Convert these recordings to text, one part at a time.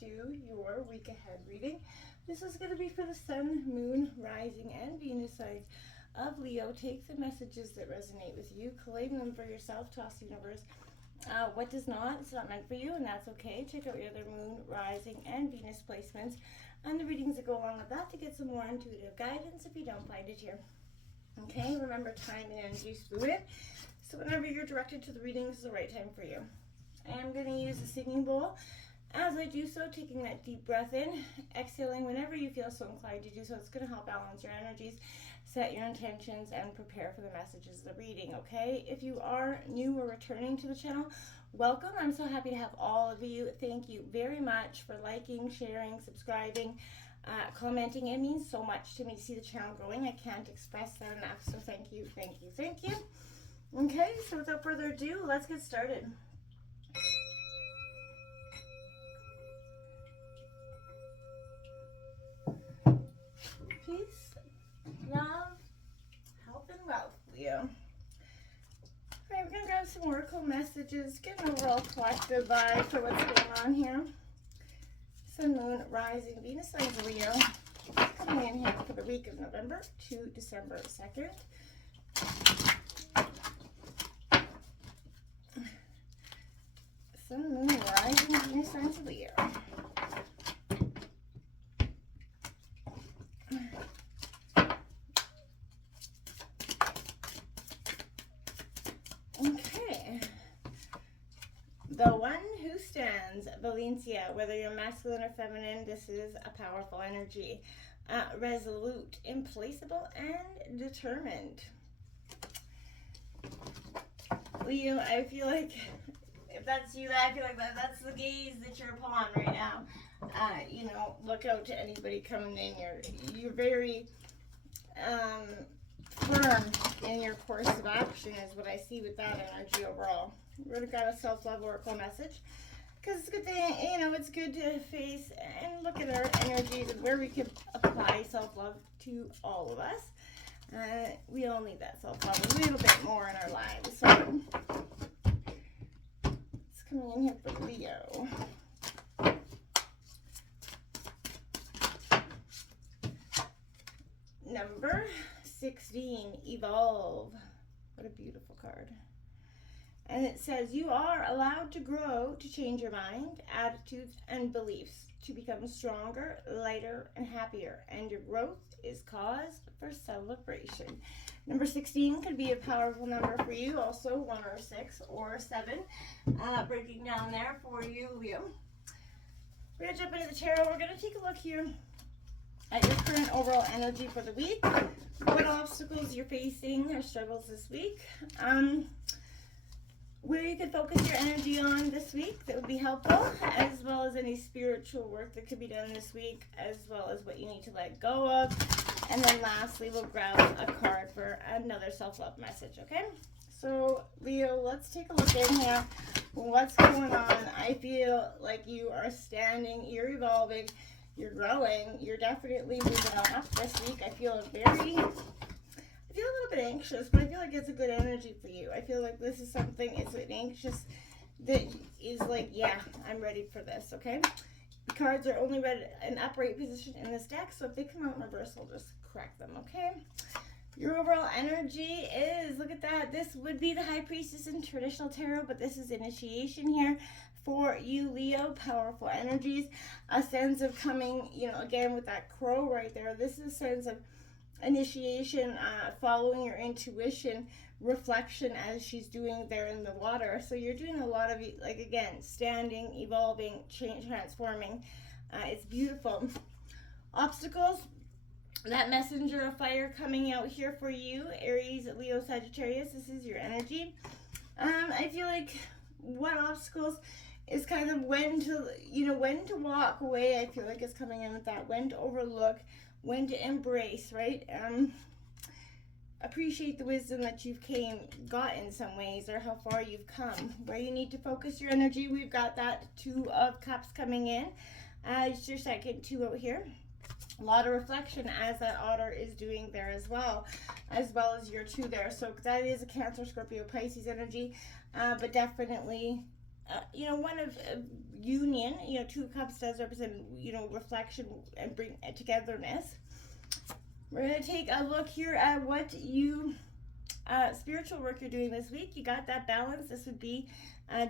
do your week ahead reading. This is going to be for the Sun, Moon, Rising, and Venus signs of Leo. Take the messages that resonate with you, claim them for yourself, toss the universe. What does not, it's not meant for you, and that's okay. Check out your other Moon, Rising, and Venus placements and the readings that go along with that to get some more intuitive guidance if you don't find it here. Okay, remember time and energy is fluid, so whenever you're directed to the readings is the right time for you. I am going to use a singing bowl. As I do so, taking that deep breath in, exhaling whenever you feel so inclined to do so. It's going to help balance your energies, set your intentions, and prepare for the messages of the reading, okay? If you are new or returning to the channel, welcome. I'm so happy to have all of you. Thank you very much for liking, sharing, subscribing, commenting. It means so much to me to see the channel growing. I can't express that enough, so thank you, thank you, thank you. Okay, so without further ado, let's get started. Peace, love, health, and wealth, Leo. All right, we're going to grab some oracle messages, get an overall collective vibe for what's going on here. Sun, Moon, Rising, Venus signs Leo. Coming in here for the week of November to December 2nd. Sun, Moon, Rising, Venus signs Leo. Okay. The one who stands, Valencia. Whether you're masculine or feminine, this is a powerful energy. Resolute, implacable, and determined. Leo, I feel like if that's you, I feel like that's the gaze that you're upon right now. You know, look out to anybody coming in. You're very firm in your course of action is what I see with that energy overall. We're going to grab a self-love oracle message because it's a good thing, you know, it's good to face and look at our energies and where we could apply self-love to all of us. We all need that self-love a little bit more in our lives. So it's coming in here for Leo. Number 16, Evolve. What a beautiful card. And it says, you are allowed to grow, to change your mind, attitudes, and beliefs, to become stronger, lighter, and happier. And your growth is cause for celebration. Number 16 could be a powerful number for you. Also 1 or 6 or 7. Breaking down there for you, Leo. We're going to jump into the tarot. We're going to take a look here at your current overall energy for the week. What obstacles you're facing or struggles this week. Where you could focus your energy on this week that would be helpful, as well as any spiritual work that could be done this week, as well as what you need to let go of. And then lastly, we'll grab a card for another self-love message, okay? So, Leo, let's take a look in here. What's going on? I feel like you are standing, you're evolving, you're growing, you're definitely moving up this week. I feel a little bit anxious, but I feel like it's a good energy for you. I feel like this is something, it's an anxious that is like, yeah, I'm ready for this, okay? The cards are only read in upright position in this deck, so if they come out in reverse, I'll just correct them, okay? Your overall energy is, look at that, this would be the High Priestess in traditional tarot, but this is initiation here for you, Leo. Powerful energies, a sense of coming, you know, again with that crow right there, this is a sense of initiation, following your intuition, reflection as she's doing there in the water. So you're doing a lot of, like, again, standing, evolving, transforming. It's beautiful. Obstacles, that messenger of fire coming out here for you, Aries, Leo, Sagittarius. This is your energy. I feel like what obstacles is kind of when to, you know, when to walk away. I feel like it's coming in with that, when to overlook, when to embrace, right? Appreciate the wisdom that you've got in some ways, or how far you've come. Where you need to focus your energy, we've got that 2 of Cups coming in. It's your second 2 out here. A lot of reflection as that otter is doing there as well as your 2 there. So that is a Cancer, Scorpio, Pisces energy, but definitely one of union. Two of Cups does represent, reflection and bring togetherness. We're going to take a look here at what you spiritual work you're doing this week. You got that balance. This would be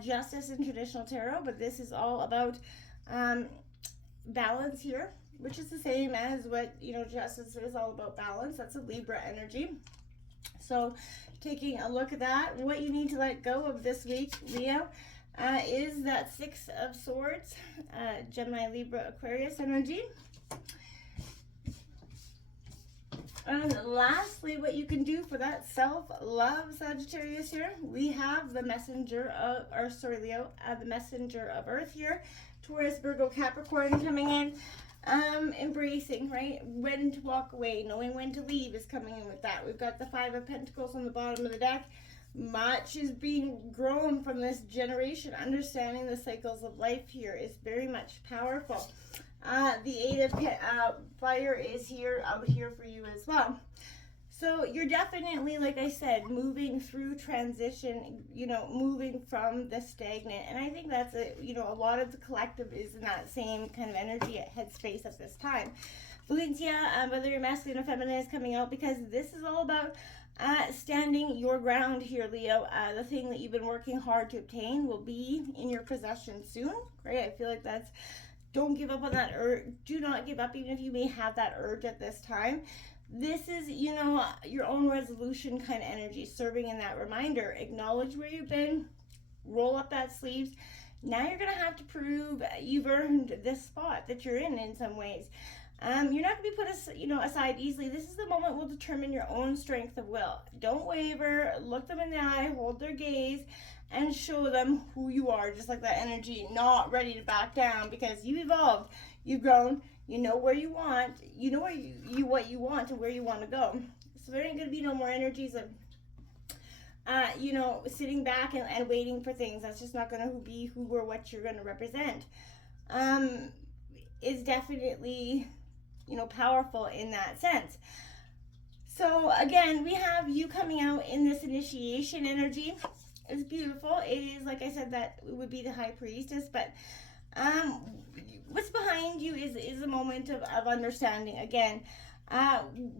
Justice in traditional tarot, but this is all about balance here, which is the same as what Justice is all about, balance. That's a Libra energy. So taking a look at that, what you need to let go of this week, Leo, is that Six of Swords, Gemini, Libra, Aquarius energy. And lastly, what you can do for that self-love, Sagittarius here, we have the messenger of, Leo, the messenger of Earth here, Taurus, Virgo, Capricorn coming in, embracing, right? When to walk away, knowing when to leave is coming in with that. We've got the Five of Pentacles on the bottom of the deck. Much is being grown from this generation. Understanding the cycles of life here is very much powerful. The Eight of Fire is here, out here for you as well. So you're definitely, like I said, moving through transition, moving from the stagnant. And I think that's a lot of the collective is in that same kind of energy at headspace at this time. Valencia, whether you're masculine or feminine, is coming out because this is all about standing your ground here, Leo. The thing that you've been working hard to obtain will be in your possession soon, right? I feel like that's, don't give up on that urge. Do not give up, even if you may have that urge at this time. This is, your own resolution kind of energy, serving in that reminder. Acknowledge where you've been, roll up that sleeves. Now you're going to have to prove you've earned this spot that you're in some ways. You're not going to be put aside easily. This is the moment will determine your own strength of will. Don't waver. Look them in the eye. Hold their gaze. And show them who you are. Just like that energy. Not ready to back down because you evolved. You've grown. You know where you want. You know what you want and where you want to go. So there ain't going to be no more energies of sitting back and waiting for things. That's just not going to be who or what you're going to represent. Is definitely powerful in that sense. So again, we have you coming out in this initiation energy. It's beautiful. It is, like I said, that it would be the High Priestess, but what's behind you is a moment of understanding. Again,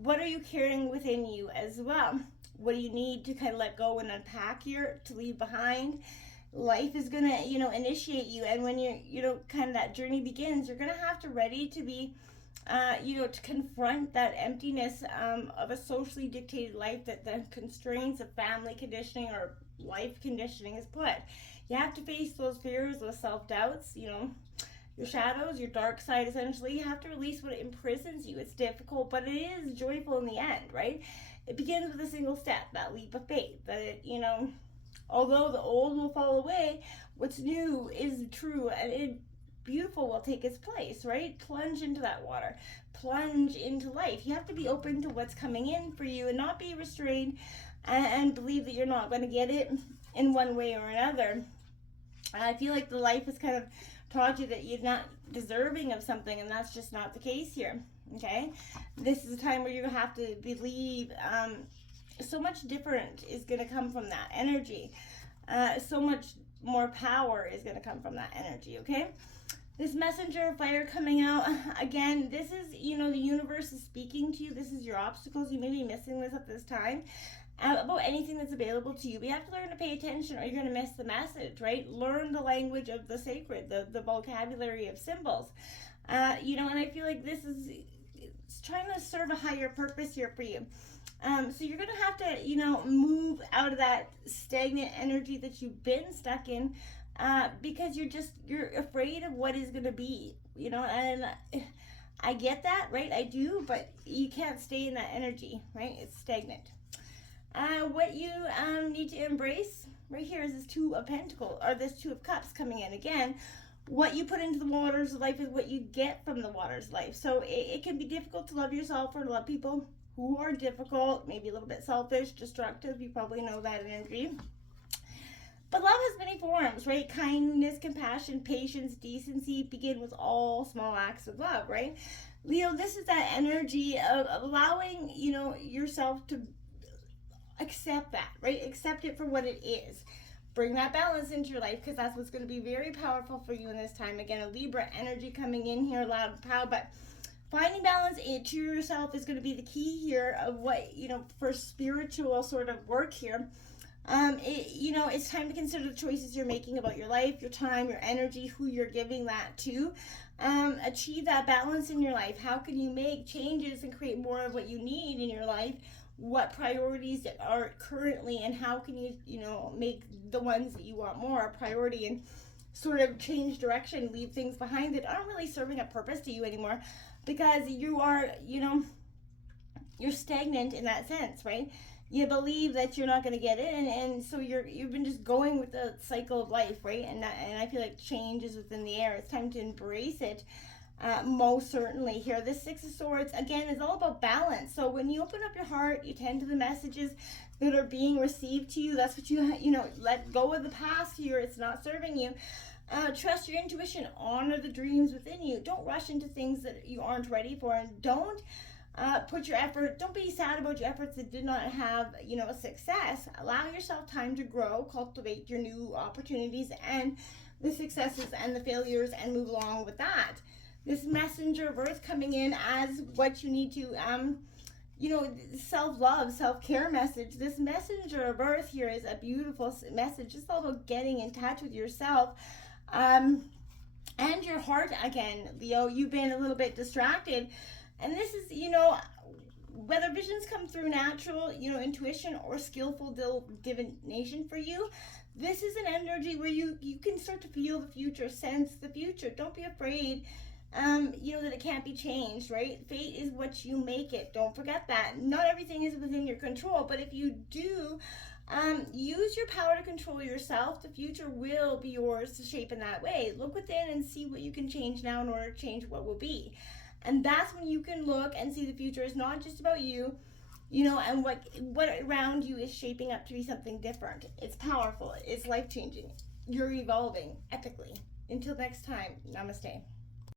what are you carrying within you as well? What do you need to kind of let go and unpack here to leave behind? Life is gonna initiate you, and when you're kind of that journey begins, you're gonna have to ready to be to confront that emptiness of a socially dictated life that the constraints of family conditioning or life conditioning is put. You have to face those fears, those self-doubts, your shadows, your dark side. Essentially, you have to release what imprisons you. It's difficult, but it is joyful in the end, right? It begins with a single step, that leap of faith, that although the old will fall away, what's new is true, and beautiful will take its place, right? Plunge into that water, plunge into life. You have to be open to what's coming in for you and not be restrained and believe that you're not going to get it in one way or another. I feel like the life has kind of taught you that you're not deserving of something, and that's just not the case here. Okay, this is a time where you have to believe so much different is going to come from that energy. So much more power is going to come from that energy. Okay, this messenger of fire coming out again, this is the universe is speaking to you. This is your obstacles. You may be missing this at this time. About anything that's available to you. We have to learn to pay attention or you're going to miss the message, right? Learn the language of the sacred, the vocabulary of symbols. And I feel like this is it's trying to serve a higher purpose here for you. So you're going to have to, move out of that stagnant energy that you've been stuck in because you're afraid of what is going to be, and I get that, right? I do, but you can't stay in that energy, right? It's stagnant. What you need to embrace right here is this Two of Pentacles, or this Two of Cups coming in. Again, what you put into the waters of life is what you get from the waters of life. So it can be difficult to love yourself or to love people who are difficult, maybe a little bit selfish, destructive. You probably know that energy. But love has many forms, right? Kindness, compassion, patience, decency begin with all small acts of love, right? Leo, this is that energy of allowing, yourself to accept that, right? Accept it for what it is. bring that balance into your life, because that's what's going to be very powerful for you in this time. Again, a Libra energy coming in here, loud and proud, but finding balance into yourself is going to be the key here of what, for spiritual sort of work here. It's time to consider the choices you're making about your life, your time, your energy, who you're giving that to. Achieve that balance in your life. How can you make changes and create more of what you need in your life? What priorities are currently, and how can you, make the ones that you want more a priority, and sort of change direction, leave things behind that aren't really serving a purpose to you anymore, because you are, you're stagnant in that sense, right? You believe that you're not going to get it, and so you've been just going with the cycle of life, right? And I feel like change is within the air. It's time to embrace it. Most certainly here. This Six of Swords, again, is all about balance. So when you open up your heart, you tend to the messages that are being received to you. That's what let go of the past here. It's not serving you. Trust your intuition. Honor the dreams within you. Don't rush into things that you aren't ready for, and don't put your effort. Don't be sad about your efforts that did not have, a success. Allow yourself time to grow, cultivate your new opportunities and the successes and the failures, and move along with that. This Messenger of Earth coming in as what you need to, self-love, self-care message. This Messenger of Earth here is a beautiful message. It's all about getting in touch with yourself and your heart again, Leo. You've been a little bit distracted. And this is, whether visions come through natural, intuition, or skillful divination for you, this is an energy where you can start to feel the future, sense the future. Don't be afraid, that it can't be changed, right? Fate is what you make it. Don't forget that. Not everything is within your control, but if you do use your power to control yourself, the future will be yours to shape in that way. Look within and see what you can change now in order to change what will be. And that's when you can look and see the future is not just about you, and what around you is shaping up to be something different. It's powerful. It's life-changing. You're evolving epically. Until next time, namaste.